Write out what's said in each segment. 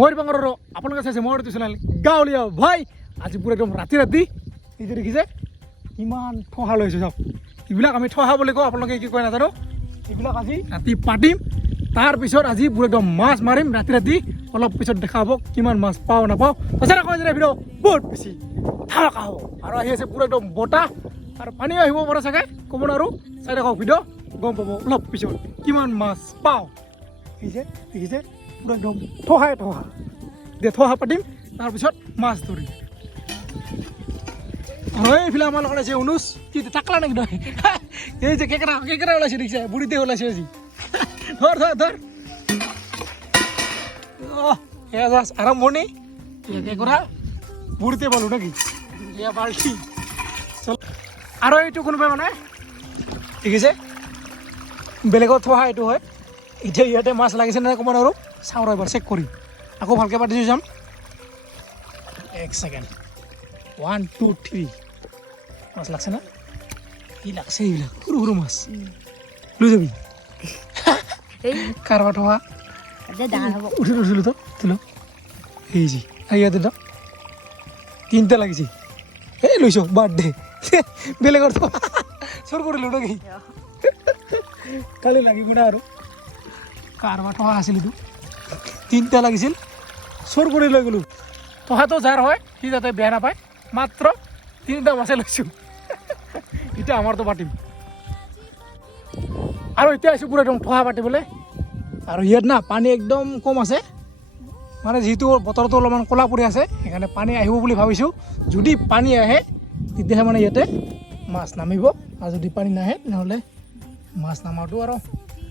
ময়ূৰ বাংলাৰ আপনাৰ কাছে আছে ময়ূৰ চ্যানেল গাঁৱলীয়া ভাই আজি পুরো একদম রাতি রাতি এই যে দেখিছে ইমান ঠহা লৈছে সব এইবিলাক আমি ঠহা বুলি কওঁ আপোনালোকে কি কয় নাজানো এইবিলাক আজি ৰাতি পাতিম তাৰপিছত আজি পুৰো একদম মাছ মাৰিম ৰাতি ৰাতি অলপ পিছত দেখা হ'ব কিমান মাছ পাওঁ নাপাওঁ তাছাড়া কয় যে ভিডিঅ' বহুত বেছি ধামাকা হ'ব আৰু আহি আছে পুৰো একদম বতাহ আৰু পানী আহিব পাৰে চাগে ক'ব নোৱাৰো চাই থাকক ভিডিঅ' গম পাব অলপ পিছত কিমান মাছ পাওঁ দেখিছে পুরো একদম ঠহাই ঠহা দিয়ে ঠহা পাতিম তাৰপিছত মাছ ধৰিম এইফালে আমাৰ লগত আছে অনুজ কি টাকলা নেকি তই এই যে কেকেৰা ওলাইছে দেখিছে বুঢ়ীতে ওলাইছে আজি ধৰ ধৰ ধৰ আৰম্ভণি কেকেৰা বুঢ়ীতে পালো নাকি এয়া বাল্টি আৰু এইটো কোনোবাই মানে দেখিছে বেলেগত থোৱা এইটো হয় এতিয়া ইয়াতে মাছ লাগিছে নাই ক'ব নোৱাৰো চাওঁ ৰ এবাৰ চেক কৰি আকৌ ভালকৈ পাতিছোঁ যাম এক ছেকেণ্ড 1 2 3 মাছ লাগছে না কি লাগছে এইবিলাক সৰু সৰু মাছ লৈ যাবি কাৰবা থোৱা উঠিলোঁ তো তুলো এই যি ইয়াতে তো তিনিটা লাগিছে এই লৈছ বাৰ্থডে বেলেগৰ থোৱা চোৰ কৰিলোঁ নেকি কালি লাগি গুণা আৰু কাৰবা থোৱা আছিল এইটো তিনিটা লাগিছিল চোৰ কৰি লৈ গ'লোঁ থহাটো যাৰ হয় সি যাতে বেয়া নাপায় মাত্ৰ তিনিটা মাছে লৈছোঁ এতিয়া আমাৰতো পাতিম আৰু এতিয়া আহিছোঁ পুৰা একদম থহা পাতিবলৈ আৰু ইয়াত না পানী একদম কম আছে মানে যিহেতু বতৰটো অলপমান ক'লা পৰি আছে সেইকাৰণে পানী আহিব বুলি ভাবিছোঁ যদি পানী আহে তেতিয়াহে মানে ইয়াতে মাছ নামিব আৰু যদি পানী নাহে তেনেহ'লে মাছ নামাটো আৰু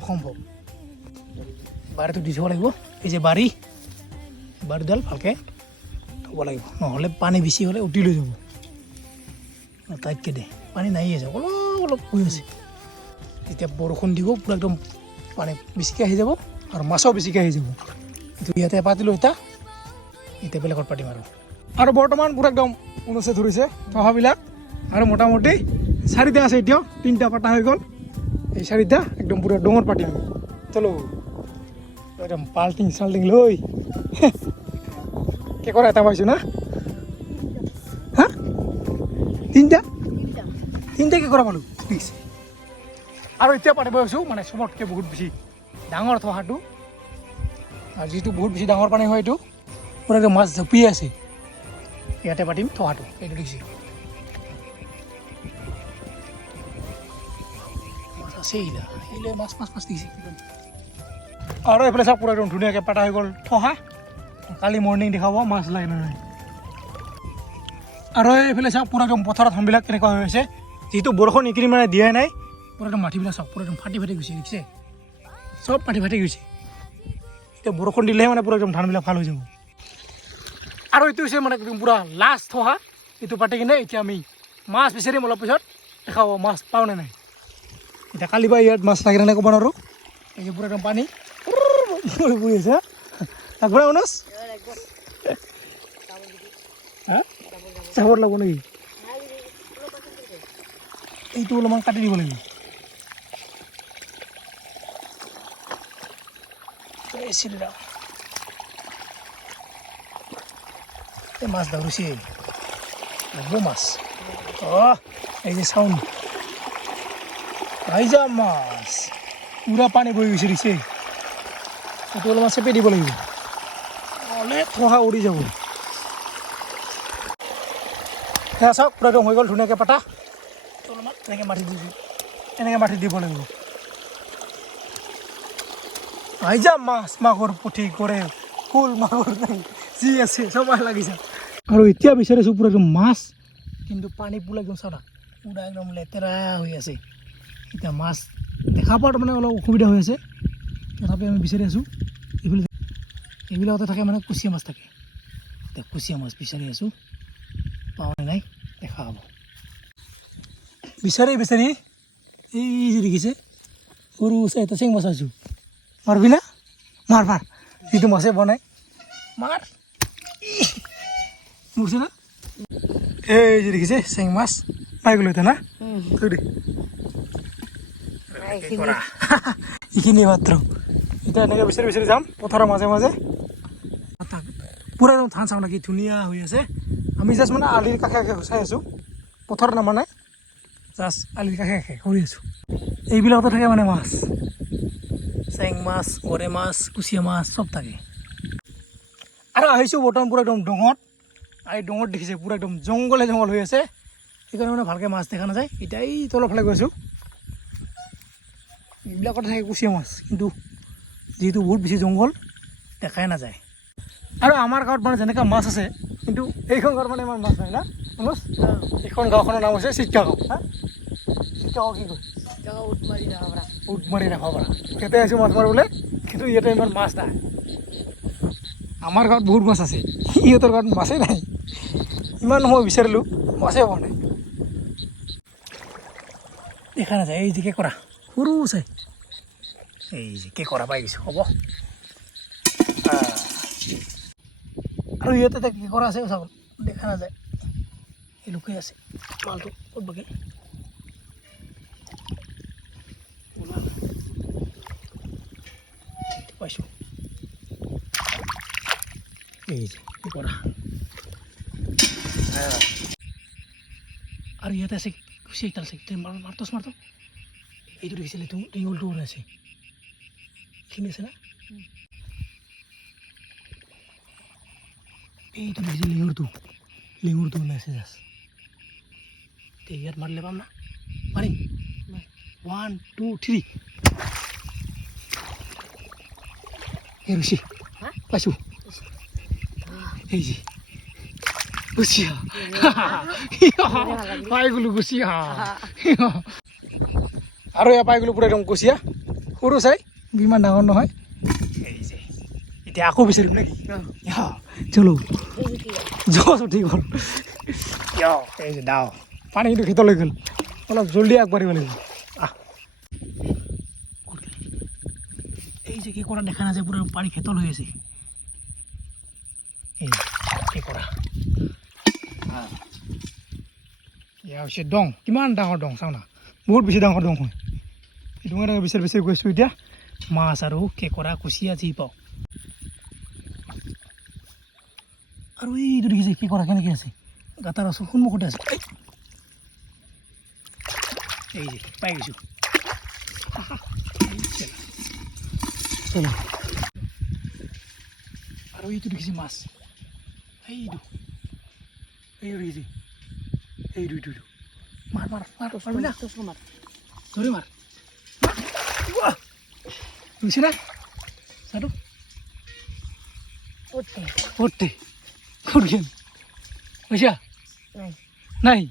অসম্ভৱ বাৰীটো দি থ'ব লাগিব এই যে বাৰীডাল ভালকৈ থ'ব লাগিব নহ'লে পানী বেছি হ'লে উটি লৈ যাব টাইটকৈ দে পানী নাহি আছে অলপ অলপ হৈ আছে এতিয়া বৰষুণ দিব পূৰা একদম পানী বেছিকৈ আহি যাব আৰু মাছো বেছিকৈ আহি যাব কিন্তু ইয়াতে পাতিলোঁ এতিয়া বেলেগত পাতিম আৰু বৰ্তমান পূৰা একদম উনচে ধৰিছে থহাবিলাক আৰু মোটামুটি 4টা আছে এতিয়াও 3টা পাতা হৈ গ'ল এই 4টা একদম পূৰা ডাঙৰ পাতি আমি চলো একদম পাল্টিং চাল্টিং লৈ কেকৰা এটা পাইছোঁ না হা 3টা কেকৰা পালোঁ প্লিজ আৰু এতিয়া পাতিব গৈছোঁ মানে চবতকৈ বহুত বেছি ডাঙৰ থহাটো আৰু যিটো বহুত বেছি ডাঙৰ পানী হয় এইটো পূৰা একদম মাছ জঁপিয়ে আছে ইয়াতে পাতিম থহাটো এইটো দেখিছে মাছ আছে এইলে মাছ দিছে আৰু এইফালে চাওক পূৰা একদম ধুনীয়াকৈ পাতা হৈ গ'ল থহা কালি মৰ্ণিং দেখাব মাছ লাগে নাই আৰু এইফালে চাওক পূৰা একদম পথাৰত ধানবিলাক কেনেকুৱা হৈ আছে যিহেতু বৰষুণ এইখিনি মানে দিয়াই নাই পূৰা একদম মাটিবিলাক চাওক পূৰা একদম ফাটি গৈছে দেখিছে চব ফাটি গৈছে এতিয়া বৰষুণ দিলেহে মানে পূৰা একদম ধানবিলাক ভাল হৈ যাব আৰু এইটো হৈছে মানে একদম পূৰা লাষ্ট থহা এইটো পাতি কিনে এতিয়া আমি মাছ বিচাৰিম অলপ পিছত দেখাব মাছ পাওঁ নে নাই এতিয়া কালি বা ইয়াত মাছ লাগে নাই ক'ব নোৱাৰোঁ এই যে পূৰা একদম পানী বহি আছে আগবঢ়া অনুজ চাবৰ লাগিব নেকি এইটো অলপমান কাটি দিব লাগিব মাছ ধৰিছে মাছ এই যে চাউণ্ড আহি যা মাছ পুৰা পানী বহি গৈছে দিছে এইটো অলপমান চেপি দিব লাগিব নহ'লে থহা উৰি যাব সেয়া চাওক পূৰা একদম হৈ গ'ল ধুনীয়াকৈ পাতা অলপমান এনেকৈ মাটি দিব লাগিব আহি যা মাছ মাগুৰ পুঠি গৰে শ'ল মাগুৰ যি আছে চবাই লাগিছে আৰু এতিয়া বিচাৰিছোঁ পূৰা একদম মাছ কিন্তু পানী পুৰা একদম চাদা পূৰা একদম লেতেৰা হৈ আছে এতিয়া মাছ দেখা পোৱাত মানে অলপ অসুবিধা হৈ আছে তথাপি আমি বিচাৰি আছোঁ এইবিলাকতে থাকে মানে কুচিয়া মাছ থাকে এতিয়া কুচিয়া মাছ বিচাৰি আছোঁ পাওঁ নাই দেখা হ'ব বিচাৰি এই যে দেখিছে সৰু এটা চেং মাছ আছোঁ মাৰবি না মাৰ যিটো মাছে বনাই মাৰ মৰছে না এই যে দেখিছে চেং মাছ পাই গ'লো এতিয়া না থৈ দে এইখিনি মাত্ৰ এতিয়া এনেকৈ বিচাৰি যাম পথাৰৰ মাজে তাক পূৰা একদম ধান চাওঁ নাকি ধুনীয়া হৈ আছে আমি জাষ্ট মানে আলিৰ কাষে কাষে চাই আছোঁ পথাৰত নামা নাই জাষ্ট আলিৰ কাষে কাষে কৰি আছোঁ এইবিলাকতো থাকে মানে মাছ চেং মাছ গৰৈ মাছ কুচিয়া মাছ চব থাকে আৰু আহিছোঁ বৰ্তমান পূৰা একদম ডঙত এই ডঙত দেখিছে পূৰা একদম জংঘলে জংঘল হৈ আছে সেইকাৰণে মানে ভালকৈ মাছ দেখা নাযায় এতিয়া এই তলৰ ফালে গৈছোঁ এইবিলাকত থাকে কুচিয়া মাছ কিন্তু যিহেতু বহুত বেছি জংঘল দেখাই নাযায় আৰু আমাৰ গাঁৱত মানে যেনেকুৱা মাছ আছে কিন্তু এইখন গাঁৱত মানে ইমান মাছ নাই না অনুজ এইখন গাঁওখনৰ নাম হৈছে চিটকা গাঁও হা চিটকা গাঁও কি কয় উটমাৰি ৰাখাপাৰা ইয়াতে আছোঁ মাছ মাৰিবলৈ কিন্তু ইয়াতে ইমান মাছ নাই আমাৰ গাঁৱত বহুত মাছ আছে সিহঁতৰ গাঁৱত মাছেই নাই ইমান সময় বিচাৰিলোঁ মাছেই পোৱা নাই দেখা নাযায় এই যে কেঁকোৰা সৰু চাই এই যে কেঁকোৰা পাই গৈছোঁ হ'ব আৰু ইয়াতে এটা কেঁকোৰা আছে চাব দেখা নাযায় এই লুকাই আছে মালটো ক'ত বাকী পাইছোঁ এই যে কেঁকোৰা আৰু ইয়াতে আছে কুচিয়া এডাল আছে মাৰতোচ মাৰতো এইটো দেখিছিলে টেঙুলটো ওলাইছে এইখিনি আছে না এইটো দেখিছে লেঙুৰটো ওলাইছে জাষ্ট ইয়াত মাৰিলে পাম না পাৰিম 1 2 3 এই ৰুচি পাইছোঁ এই যে কুচিয়া পাই গ'লো কুচিয়া আৰু এয়া পাই গ'লো পূৰা একদম কুচিয়া সৰু চাই ইমান ডাঙৰ নহয় এই যে এতিয়া আকৌ বিচাৰিম নেকি চলো জছ উঠি গ'ল এই যে দাও পানীটো খেতলৈ গ'ল অলপ জল্দি আগবাঢ়িব লাগিব এই যে কেঁকোৰা দেখা নাযায় পূৰা পানী খেতল হৈ আছে এই কেঁকোৰা এয়া হৈছে দং কিমান ডাঙৰ দং চাওঁ না বহুত বেছি ডাঙৰ দং হয় সেইটো কাৰণে বিচাৰি গৈছোঁ এতিয়া মাছ আৰু কেঁকোৰা কুচিয়া যি পাওঁ আৰু এইটো দেখিছে কেঁকোৰা কেনেকৈ আছে গাঁতাৰ আছোঁ সন্মুখতে আছে এই যে পাই গৈছোঁ চলো আৰু এইটো দেখিছে মাছ এইটো দেখিছে এইটো মাৰ পাৰবি না ধৰি মাৰ বুজিছে না চাটো পড়তে ক'ত গেল পইচা নাই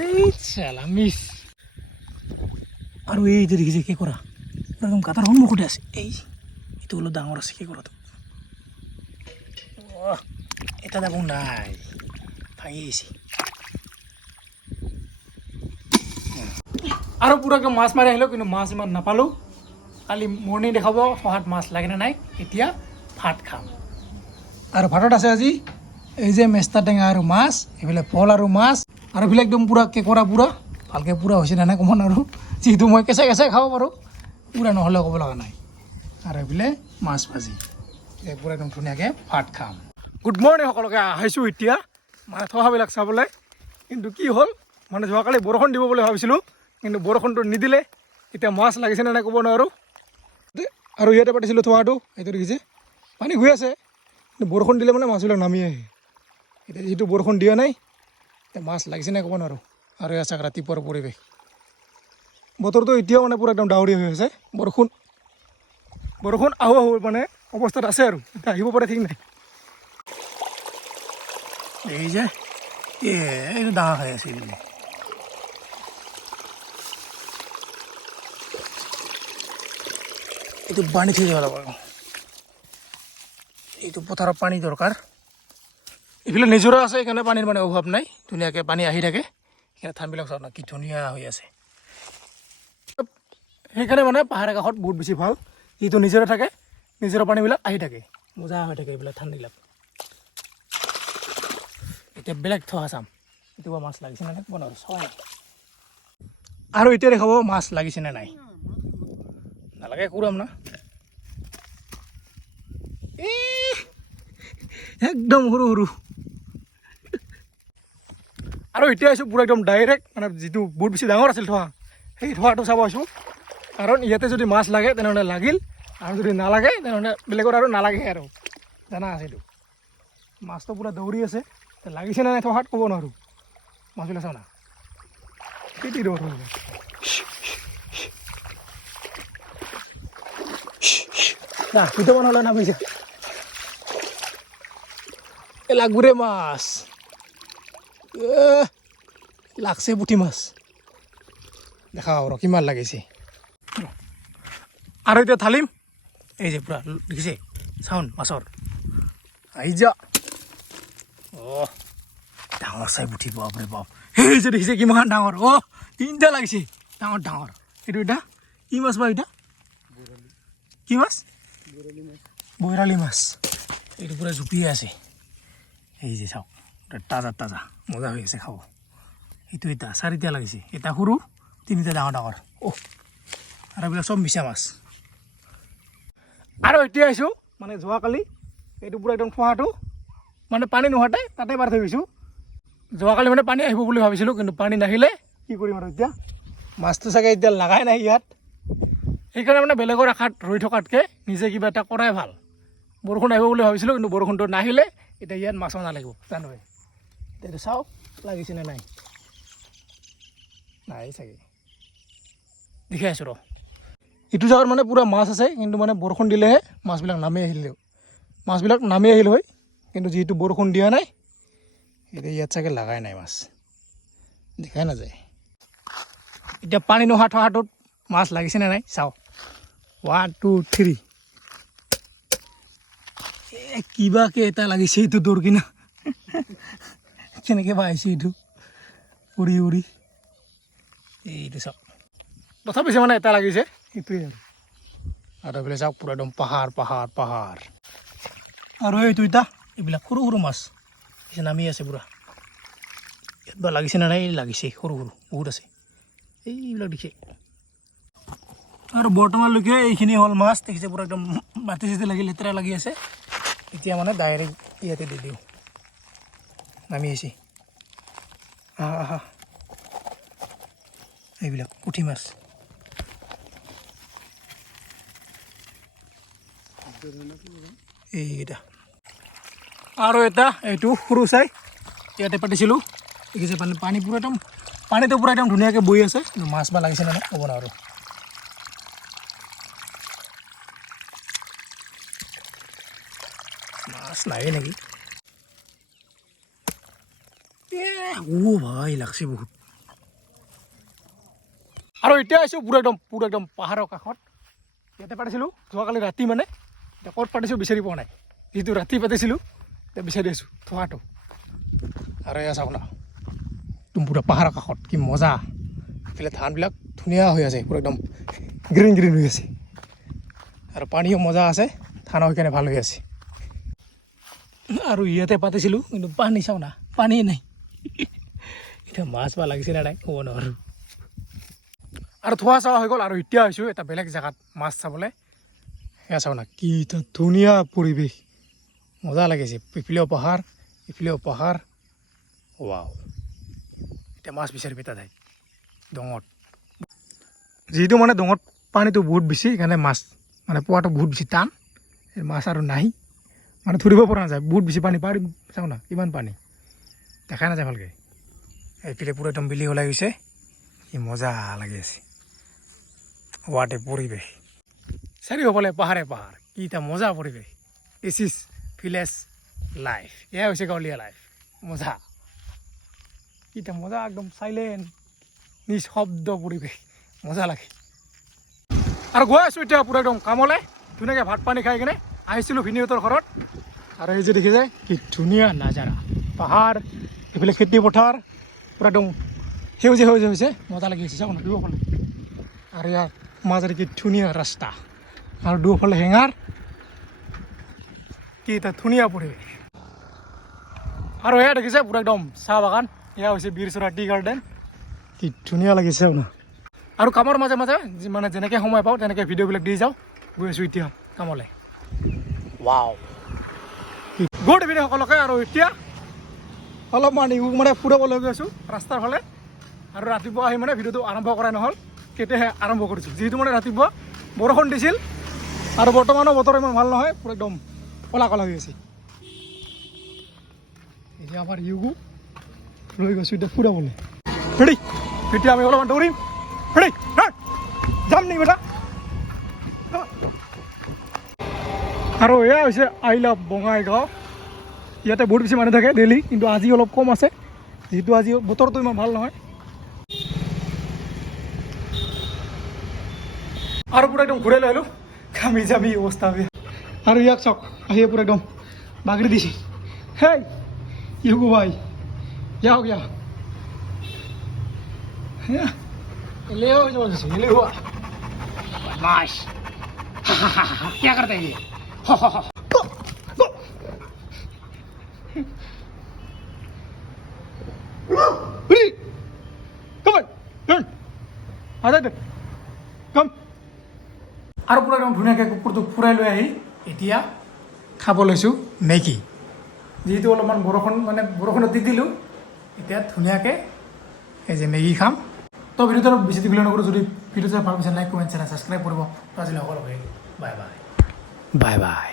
এই চালা মিছ আৰু এই যে দেখিছে কেঁকোৰা একদম গাঁতাৰ সন্মুখতে আছে এইটো অলপ ডাঙৰ আছে কেঁকোৰাটো এটা দেখো নাই ভাঙি গৈছে আৰু পূৰা একদম মাছ মাৰি আহিলোঁ কিন্তু মাছ ইমান নাপালোঁ কালি মৰ্ণিং দেখাব সহাত মাছ লাগেনে নাই এতিয়া ভাত খাম আৰু ভাতত আছে আজি এই যে মেষ্টা টেঙা আৰু মাছ এইফালে ফল আৰু মাছ আৰু এইফালে একদম পূৰা কেঁকোৰা পূৰা ভালকৈ পূৰা হৈছে নাই ক'ব নোৱাৰোঁ যিহেতু মই কেঁচাই খাব পাৰোঁ পূৰা নহ'লে ক'ব লগা নাই আৰু এইফালে মাছ ভাজি পূৰা একদম ধুনীয়াকৈ ভাত খাম গুড মৰ্ণিং সকলোকে আহিছোঁ এতিয়া মানে থহাবিলাক চাবলৈ কিন্তু কি হ'ল মানে যোৱাকালি বৰষুণ দিব বুলি ভাবিছিলোঁ কিন্তু বৰষুণটো নিদিলে এতিয়া মাছ লাগিছেনে নাই ক'ব নোৱাৰোঁ আৰু ইয়াতে পাতিছিলোঁ থোৱাটো এইটো দেখিছে পানী গৈ আছে কিন্তু বৰষুণ দিলে মানে মাছবিলাক নামি আহে এতিয়া যিহেতু বৰষুণ দিয়া নাই এতিয়া মাছ লাগিছে নাই ক'ব নোৱাৰোঁ আৰু এয়া চাওক ৰাতিপুৱাৰ পৰিৱেশ বতৰটো এতিয়াও মানে পূৰা একদম ডাৱৰীয়া হৈ আছে বৰষুণ আহোঁ মানে অৱস্থাত আছে আৰু এতিয়া আহিব পাৰে ঠিক নাই এই যে এইটো ডাঙৰ খাই আছে এইটো বান্ধি থৈ দিব লাগিব এইটো পথাৰত পানী দৰকাৰ এইফালে নিজৰা আছে সেইকাৰণে পানীৰ মানে অভাৱ নাই ধুনীয়াকৈ পানী আহি থাকে সেইকাৰণে ধানবিলাক চাওক না কি ধুনীয়া হৈ আছে সেইকাৰণে মানে পাহাৰৰ কাষত বহুত বেছি ভাল যিটো নিজৰা থাকে নিজৰা পানীবিলাক আহি থাকে মজা হৈ থাকে এইবিলাক ধানবিলাক এতিয়া বেলেগ থোৱা চাম এইটো মাছ লাগিছে নে নাই ক'ব নোৱাৰোঁ চাই আৰু এতিয়া দেখাব মাছ লাগিছে নে নাই নালাগে কুৰাম না একদম সৰু সৰু আৰু এতিয়া আহিছোঁ পূৰা একদম ডাইৰেক্ট মানে যিটো বহুত বেছি ডাঙৰ আছিল ঠোঁহা সেই ঠোঁহাটো চাব আহিছোঁ কাৰণ ইয়াতে যদি মাছ লাগে তেনেহ'লে লাগিল আৰু যদি নালাগে তেনেহ'লে বেলেগত আৰু নালাগে আৰু জানা আছে এইটো মাছটো পূৰা দৌৰি আছে লাগিছে নে নাই ঠোঁহাত ক'ব নোৱাৰোঁ মাছবিলাক চাওঁ না কেটি দৌৰ না কেতিয়াবা নহ'লে নামিছে এ লাগবুৰে মাছ লাগছে পুঠি মাছ দেখা আৰু কিমান লাগিছে আৰু এতিয়া ঢালিম এই যে পূৰা দেখিছে চাউন মাছৰ আহি যা অ' ডাঙৰ চাই পুঠি বাপৰে বাপ সেই যে দেখিছে কিমান ডাঙৰ অ' তিনিটা লাগিছে ডাঙৰ ডাঙৰ এইটো এটা কি মাছ বা এটা কি মাছ বৈৰালি মাছ এইটো পূৰা জুপিয়ে আছে এই যে চাওক তাজা তাজা মজা হৈ আছে খাব এইটো এটা চাৰিটা লাগিছে এটা সৰু তিনিটা ডাঙৰ ডাঙৰ অ' আৰু এইবিলাক চব মিছা মাছ আৰু এতিয়া আহিছোঁ মানে যোৱাকালি এইটো পূৰা একদম ঠোঁহাটো মানে পানী নোহোৱাতে তাতে পাৰ থৈ গৈছোঁ যোৱাকালি মানে পানী আহিব বুলি ভাবিছিলোঁ কিন্তু পানী নাহিলে কি কৰিম আৰু এতিয়া মাছটো চাগে এতিয়া লাগাই নাই ইয়াত সেইকাৰণে মানে বেলেগৰ আশাত ৰৈ থকাতকৈ নিজে কিবা এটা কৰাই ভাল বৰষুণ আহিব বুলি ভাবিছিলোঁ কিন্তু বৰষুণটো নাহিলে এতিয়া ইয়াত মাছো নালাগিব জানোৱে এইটো চাওক লাগিছে নে নাই নাই চাগে দেখি আছোঁ ৰ এইটো জেগাত মানে পূৰা মাছ আছে কিন্তু মানে বৰষুণ দিলেহে মাছবিলাক নামি আহিল হয় কিন্তু যিহেতু বৰষুণ দিয়া নাই এতিয়া ইয়াত চাগে লাগাই নাই মাছ দেখাই নাযায় এতিয়া পানী নোহোৱা ঠোঁহাটোত মাছ লাগিছে নে নাই চাওঁ 1 2 3 কিবাকে এটা লাগিছে এইটো দৌৰ কিনা কেনেকৈ বা আহিছে এইটো উৰি উৰি এইটো চাওক তথাপিছে মানে এটা লাগিছে সেইটোৱে আৰু এইফালে চাওক পূৰা একদম পাহাৰ পাহাৰ পাহাৰ আৰু এইটো এতিয়া এইবিলাক সৰু সৰু মাছ নামি আছে পূৰা ইয়াত বা লাগিছে নে নাই লাগিছে সৰু সৰু বহুত আছে এইবিলাক দেখি আৰু বৰ্তমানলৈকে এইখিনি হ'ল মাছ দেখিছে পূৰা একদম মাটি চাটি লাগি লেতেৰা লাগি আছে এতিয়া মানে ডাইৰেক্ট ইয়াতে দি দিওঁ নামি আহিছে আহা এইবিলাক পুঠি মাছ এইকেইটা আৰু এটা এইটো সৰু চাই ইয়াতে পাতিছিলোঁ দেখিছে পানী পূৰা একদম পানীটো পূৰা একদম ধুনীয়াকৈ বৈ আছে কিন্তু মাছ বা লাগিছে নে নাই ক'ব নোৱাৰোঁ মাছ নায়ে নেকি ভাই লাগছে বহুত আৰু এতিয়া আহিছোঁ পূৰা একদম পাহাৰৰ কাষত ইয়াতে পাতিছিলোঁ যোৱাকালি ৰাতি মানে এতিয়া ক'ত পাতিছোঁ বিচাৰি পোৱা নাই যিটো ৰাতি পাতিছিলোঁ এতিয়া বিচাৰি আছোঁ ঠোঁহাটো আৰু এয়া চাওক না একদম পূৰা পাহাৰৰ কাষত কি মজা এইফালে ধানবিলাক ধুনীয়া হৈ আছে পূৰা একদম গ্ৰীণ গ্ৰীণ হৈ আছে আৰু পানীও মজা আছে ধান হৈ কেনে ভাল হৈ আছে আৰু ইয়াতে পাতিছিলোঁ কিন্তু পানী চাওঁ না পানী নাই এতিয়া মাছ বা লাগিছে নে নাই ক'ব নোৱাৰোঁ আৰু ঠোঁহা চাৱা হৈ গ'ল আৰু এতিয়া আহিছোঁ এটা বেলেগ জেগাত মাছ চাবলৈ সেয়া চাওঁ না কি ধুনীয়া পৰিৱেশ মজা লাগিছে ইফালেও পাহাৰ ৱাও এতিয়া মাছ বিচাৰি পেটা যায় ডঙত যিহেতু মানে ডঙত পানীটো বহুত বেছি সেইকাৰণে মাছ মানে পোৱাটো বহুত বেছি টান মাছ আৰু নাই মানে ধৰিব পৰা নাযায় বহুত বেছি পানী চাওঁ না কিমান পানী দেখাই নাযায় ভালকৈ এইফালে পূৰা একদম বিলি ওলাই গৈছে কি মজা লাগি আছে ৱাট এ পৰিৱেশ চাৰিওফালে পাহাৰে পাহাৰ কি এটা মজা পৰিৱেশ দিছ ইজ ভিলেজ লাইফ এয়া হৈছে গাঁৱলীয়া লাইফ মজা কি এটা মজা একদম চাইলেণ্ট নিঃশব্দ পৰিৱেশ মজা লাগে আৰু গৈ আছোঁ এতিয়া পূৰা একদম কামলৈ ধুনীয়াকৈ ভাত পানী খাই কিনে আহিছিলোঁ ভিনিহঁতৰ ঘৰত আৰু এই যে দেখি যায় কি ধুনীয়া নাজাৰা পাহাৰ এইফালে খেতি পথাৰ পূৰা একদম সেউজীয়া হৈছে মজা লাগি আছে চাওক না দুয়োফালে আৰু ইয়াৰ মাজেৰে কি ধুনীয়া ৰাস্তা আৰু দুয়োফালে হেঙাৰ কি এটা ধুনীয়া পৰিৱেশ আৰু এয়া দেখিছে পূৰা একদম চাহ বাগান এয়া হৈছে বীৰচৰা টি গাৰ্ডেন কি ধুনীয়া লাগিছে আপোনাৰ আৰু কামৰ মাজে মাজে মানে যেনেকৈ সময় পাওঁ তেনেকৈ ভিডিঅ'বিলাক দি যাওঁ গৈ আছোঁ এতিয়া কামলৈ ৱাও কি গুড ইভিনিং সকলোকে। আৰু এতিয়া অলপমান ইউক মানে ফুৰাবলৈ গৈ আছোঁ ৰাস্তাৰ ফালে। আৰু ৰাতিপুৱা আহি মানে ভিডিঅ'টো আৰম্ভ কৰাই নহ'ল, কেতিয়াহে আৰম্ভ কৰিছোঁ। যিহেতু মানে ৰাতিপুৱা বৰষুণ দিছিল আৰু বৰ্তমানো বতৰ ইমান ভাল নহয়, পুৰা একদম ক'লা ক'লা হৈ আছে। এতিয়া আমাৰ ইউকো লৈ গৈছোঁ এতিয়া ফুৰাবলৈ। ৰেডি? এতিয়া আমি অলপমান দৌৰিম। ৰেডি? যাম নেকি বেটা? আৰু এয়া হৈছে আই লাভ বঙাইগাঁও। ইয়াতে বহুত বেছি মানুহ থাকে ডেইলি, কিন্তু আজি অলপ কম আছে, যিহেতু আজি বতৰটো ইমান ভাল নহয়। আৰু পুৰা একদম ঘূৰাই লৈ আহিলোঁ, ঘামি জামি অৱস্থা বেয়া। আৰু ইয়াক চাওক, আহিয়ে পুৰা একদম বাগৰি দিছে। হেই ইউকো ভাই, যাওক যাওক। ले हो जो ले हुआ बदमाश क्या करते हैं ये আৰু পুৰা একদম ধুনীয়াকৈ কুকুৰটোক ফুৰাই লৈ আহি এতিয়া খাব লৈছোঁ মেগী। যিহেতু অলপমান বৰষুণত দি দিলোঁ, এতিয়া ধুনীয়াকৈ এই যে মেগী খাম। তো ভিডিওটো অলপ বেছি দীঘলীয়া নকৰোঁ। যদি ভিডিও চাই ভাল পাইছে লাইক কমেণ্ট চেনেল ছাবস্ক্ৰাইব কৰিব। আজিলৈ সকলোকে বাই বাই বাই বাই।